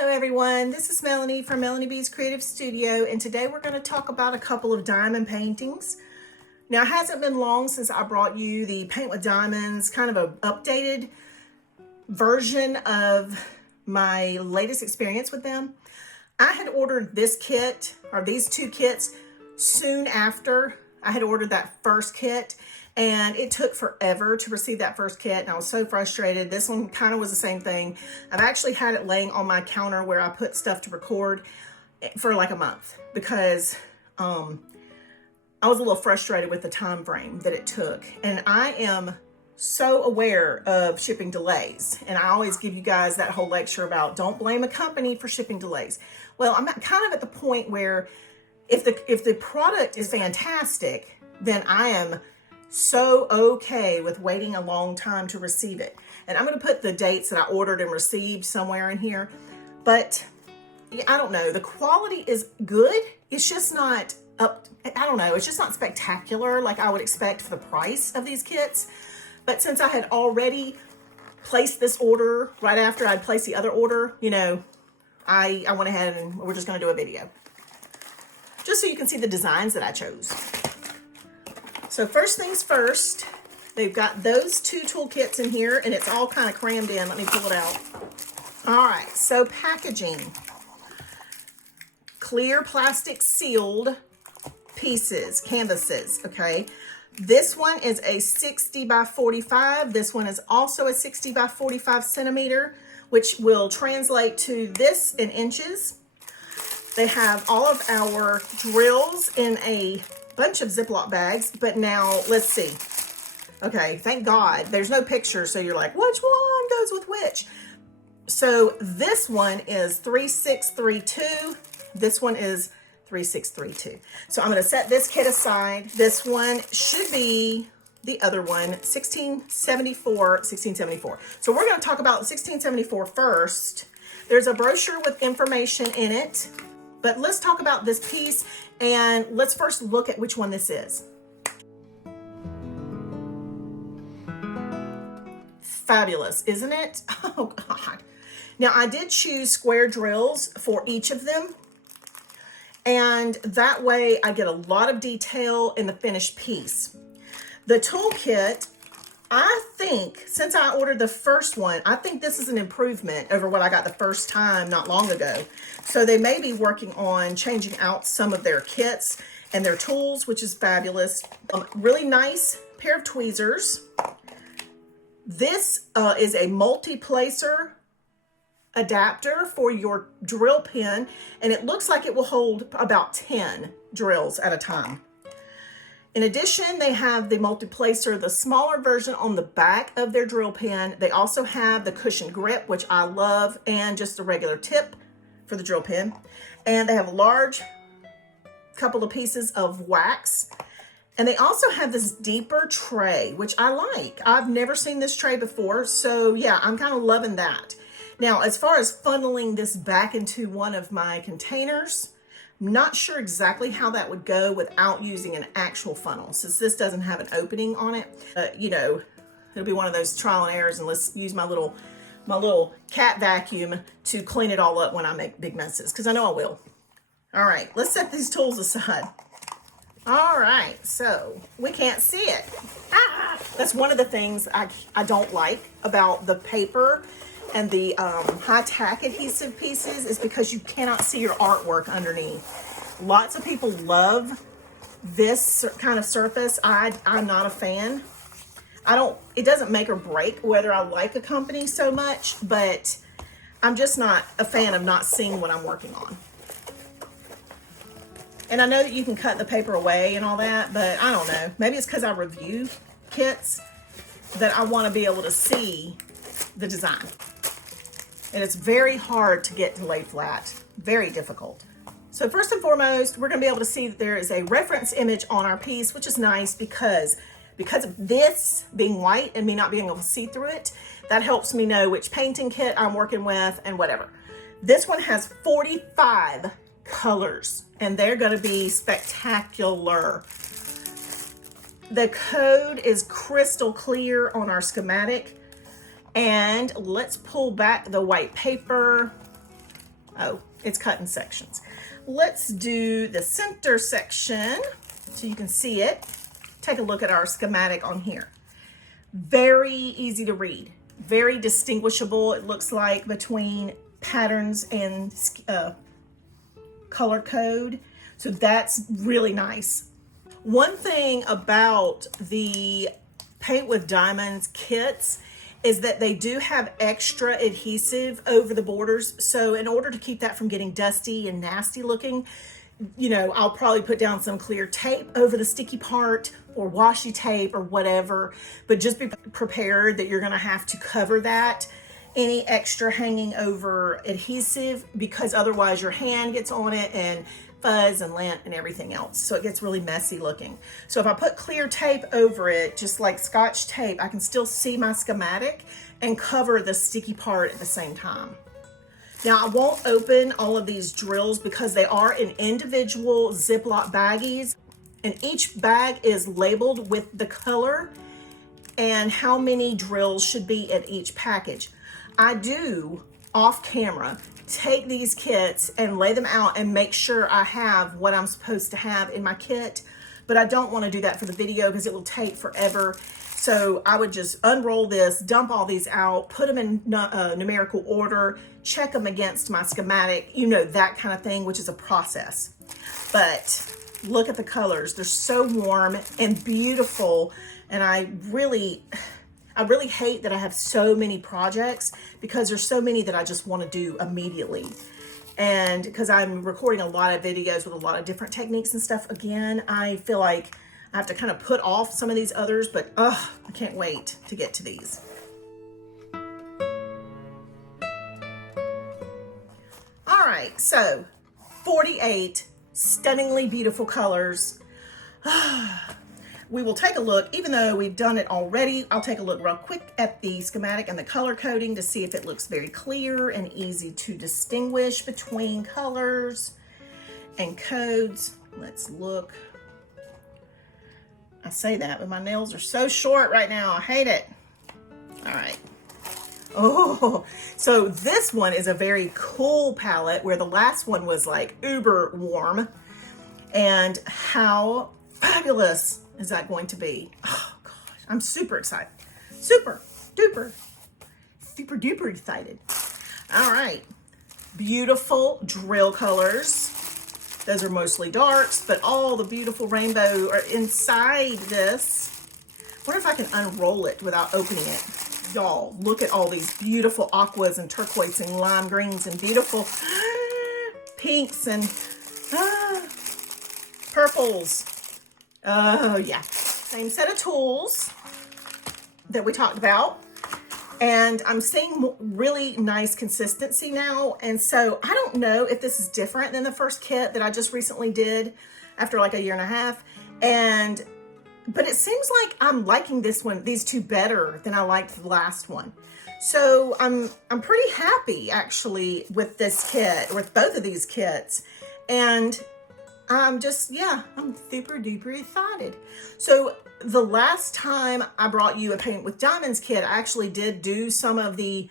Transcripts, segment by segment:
Hello everyone, this is Melanie from Melanie B's Creative Studio, and today we're going to talk about a couple of diamond paintings. Now, it hasn't been long since I brought you the Paint with Diamonds, kind of an updated version of my latest experience with them. I had ordered this kit, or these two kits, soon after I had ordered that first kit, and it took forever to receive that first kit, and I was so frustrated. This one kind of was the same thing. I've actually had it laying on my counter where I put stuff to record for like a month because I was a little frustrated with the time frame that it took. And I am so aware of shipping delays, and I always give you guys that whole lecture about don't blame a company for shipping delays. Well, I'm kind of at the point where if the product is fantastic, then I am so okay with waiting a long time to receive it. And I'm going to put the dates that I ordered and received somewhere in here. But I don't know, the quality is good. It's just not up, I don't know, it's just not spectacular like I would expect for the price of these kits. But since I had already placed this order right after I'd placed the other order, you know, I went ahead and we're just going to do a video just so you can see the designs that I chose. So first things first, they've got those two toolkits in here, and it's all kind of crammed in. Let me pull it out. All right, so packaging. Clear plastic sealed pieces, canvases, okay? This one is a 60 by 45. This one is also a 60 by 45 centimeter, which will translate to this in inches. They have all of our drills in a bunch of Ziploc bags, but now let's see. Okay, thank God there's no picture, so you're like, which one goes with which? So this one is 3632. This one is 3632. So I'm going to set this kit aside. This one should be the other one, 1674. So we're going to talk about 1674 first. There's a brochure with information in it, but let's talk about this piece, and let's first look at which one this is. Fabulous, isn't it? Oh God. Now I did choose square drills for each of them, and that way I get a lot of detail in the finished piece. The toolkit, I think, since I ordered the first one, I think this is an improvement over what I got the first time not long ago. So they may be working on changing out some of their kits and their tools, which is fabulous. Really nice pair of tweezers. This is a multi-placer adapter for your drill pin, and it looks like it will hold about 10 drills at a time. In addition, they have the multi-placer, the smaller version on the back of their drill pin. They also have the cushion grip, which I love, and just the regular tip for the drill pin. And they have a large couple of pieces of wax. And they also have this deeper tray, which I like. I've never seen this tray before, so yeah, I'm kind of loving that. Now, as far as funneling this back into one of my containers, I'm not sure exactly how that would go without using an actual funnel, since this doesn't have an opening on it. You know, it'll be one of those trial and errors, and let's use my little cat vacuum to clean it all up when I make big messes, because I know I will. All right, let's set these tools aside. All right, so we can't see it. Ah! That's one of the things I don't like about the paper and the high-tack adhesive pieces, is because you cannot see your artwork underneath. Lots of people love this kind of surface. I'm not a fan. It doesn't make or break whether I like a company so much, but I'm just not a fan of not seeing what I'm working on. And I know that you can cut the paper away and all that, but I don't know. Maybe it's because I review kits that I want to be able to see the design. And it's very hard to get to lay flat, very difficult. So first and foremost, we're gonna be able to see that there is a reference image on our piece, which is nice because of this being white and me not being able to see through it, that helps me know which painting kit I'm working with and whatever. This one has 45 colors, and they're gonna be spectacular. The code is crystal clear on our schematic. And let's pull back the white paper. Oh, it's cut in sections. Let's do the center section so you can see it. Take a look at our schematic on here. Very easy to read, very distinguishable. It looks like between patterns and color code. So that's really nice. One thing about the Paint with Diamonds kits is that they do have extra adhesive over the borders. So in order to keep that from getting dusty and nasty looking, you know, I'll probably put down some clear tape over the sticky part or washi tape or whatever, but just be prepared that you're gonna have to cover that, any extra hanging over adhesive, because otherwise your hand gets on it and fuzz and lint and everything else. So it gets really messy looking. So if I put clear tape over it, just like Scotch tape, I can still see my schematic and cover the sticky part at the same time. Now I won't open all of these drills because they are in individual Ziploc baggies, and each bag is labeled with the color and how many drills should be in each package. I do, off camera, take these kits and lay them out and make sure I have what I'm supposed to have in my kit, but I don't want to do that for the video because it will take forever. So I would just unroll this, dump all these out, put them in numerical order, check them against my schematic, you know, that kind of thing, which is a process. But look at the colors. They're so warm and beautiful. And I really hate that I have so many projects because there's so many that I just want to do immediately. And because I'm recording a lot of videos with a lot of different techniques and stuff, again, I feel like I have to kind of put off some of these others, but I can't wait to get to these. All right, so 48 stunningly beautiful colors. We will take a look, even though we've done it already, I'll take a look real quick at the schematic and the color coding to see if it looks very clear and easy to distinguish between colors and codes. Let's look. I say that, but my nails are so short right now. I hate it. All right. Oh, so this one is a very cool palette where the last one was like uber warm. And how fabulous is that going to be? Oh gosh, I'm super excited. Super duper excited. All right, beautiful drill colors. Those are mostly darks, but all the beautiful rainbow are inside this. I wonder if I can unroll it without opening it. Y'all, look at all these beautiful aquas and turquoise and lime greens and beautiful pinks and purples. Oh yeah, same set of tools that we talked about. And I'm seeing really nice consistency now. And so I don't know if this is different than the first kit that I just recently did after like a year and a half. But it seems like I'm liking these two better than I liked the last one. So I'm pretty happy actually with this kit, with both of these kits. And I'm super duper excited. So the last time I brought you a Paint with Diamonds kit, I actually did do some of the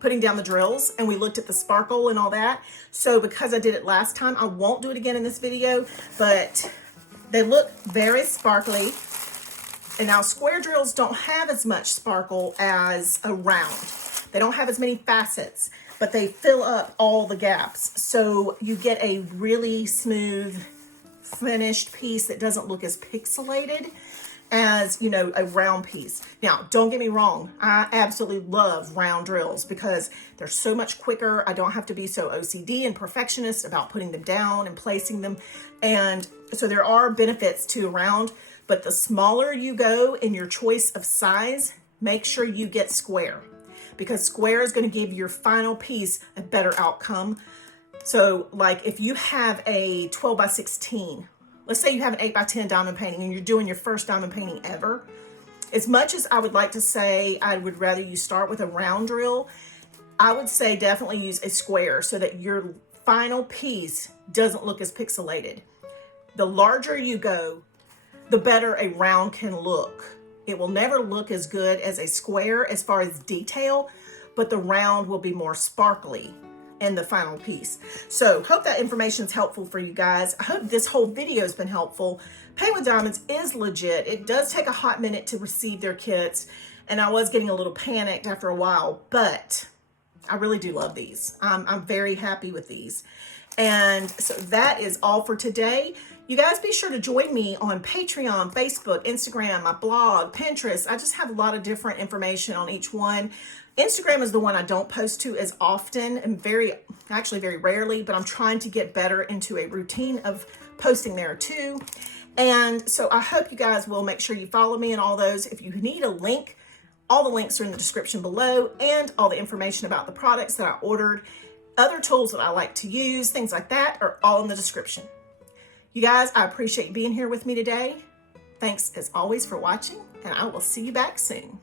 putting down the drills, and we looked at the sparkle and all that. So because I did it last time, I won't do it again in this video, but they look very sparkly. And now square drills don't have as much sparkle as a round. They don't have as many facets, but they fill up all the gaps. So you get a really smooth finished piece that doesn't look as pixelated as, you know, a round piece. Now, don't get me wrong. I absolutely love round drills because they're so much quicker. I don't have to be so OCD and perfectionist about putting them down and placing them. And so there are benefits to a round, but the smaller you go in your choice of size, make sure you get square, because square is going to give your final piece a better outcome. So like if you have a 12 by 16, let's say you have an 8 by 10 diamond painting and you're doing your first diamond painting ever, as much as I would like to say I would rather you start with a round drill, I would say definitely use a square so that your final piece doesn't look as pixelated. The larger you go, the better a round can look. It will never look as good as a square as far as detail, but the round will be more sparkly. in the final piece. So hope that information is helpful for you guys. I hope this whole video has been helpful. Paint with Diamonds is legit. It does take a hot minute to receive their kits, and I was getting a little panicked after a while, but I really do love these. I'm very happy with these. And so that is all for today. You guys be sure to join me on Patreon, Facebook, Instagram, my blog, Pinterest. I just have a lot of different information on each one. Instagram is the one I don't post to as often and actually very rarely, but I'm trying to get better into a routine of posting there too. And so I hope you guys will make sure you follow me in all those. If you need a link, all the links are in the description below, and all the information about the products that I ordered, other tools that I like to use, things like that are all in the description. You guys, I appreciate you being here with me today. Thanks as always for watching, and I will see you back soon.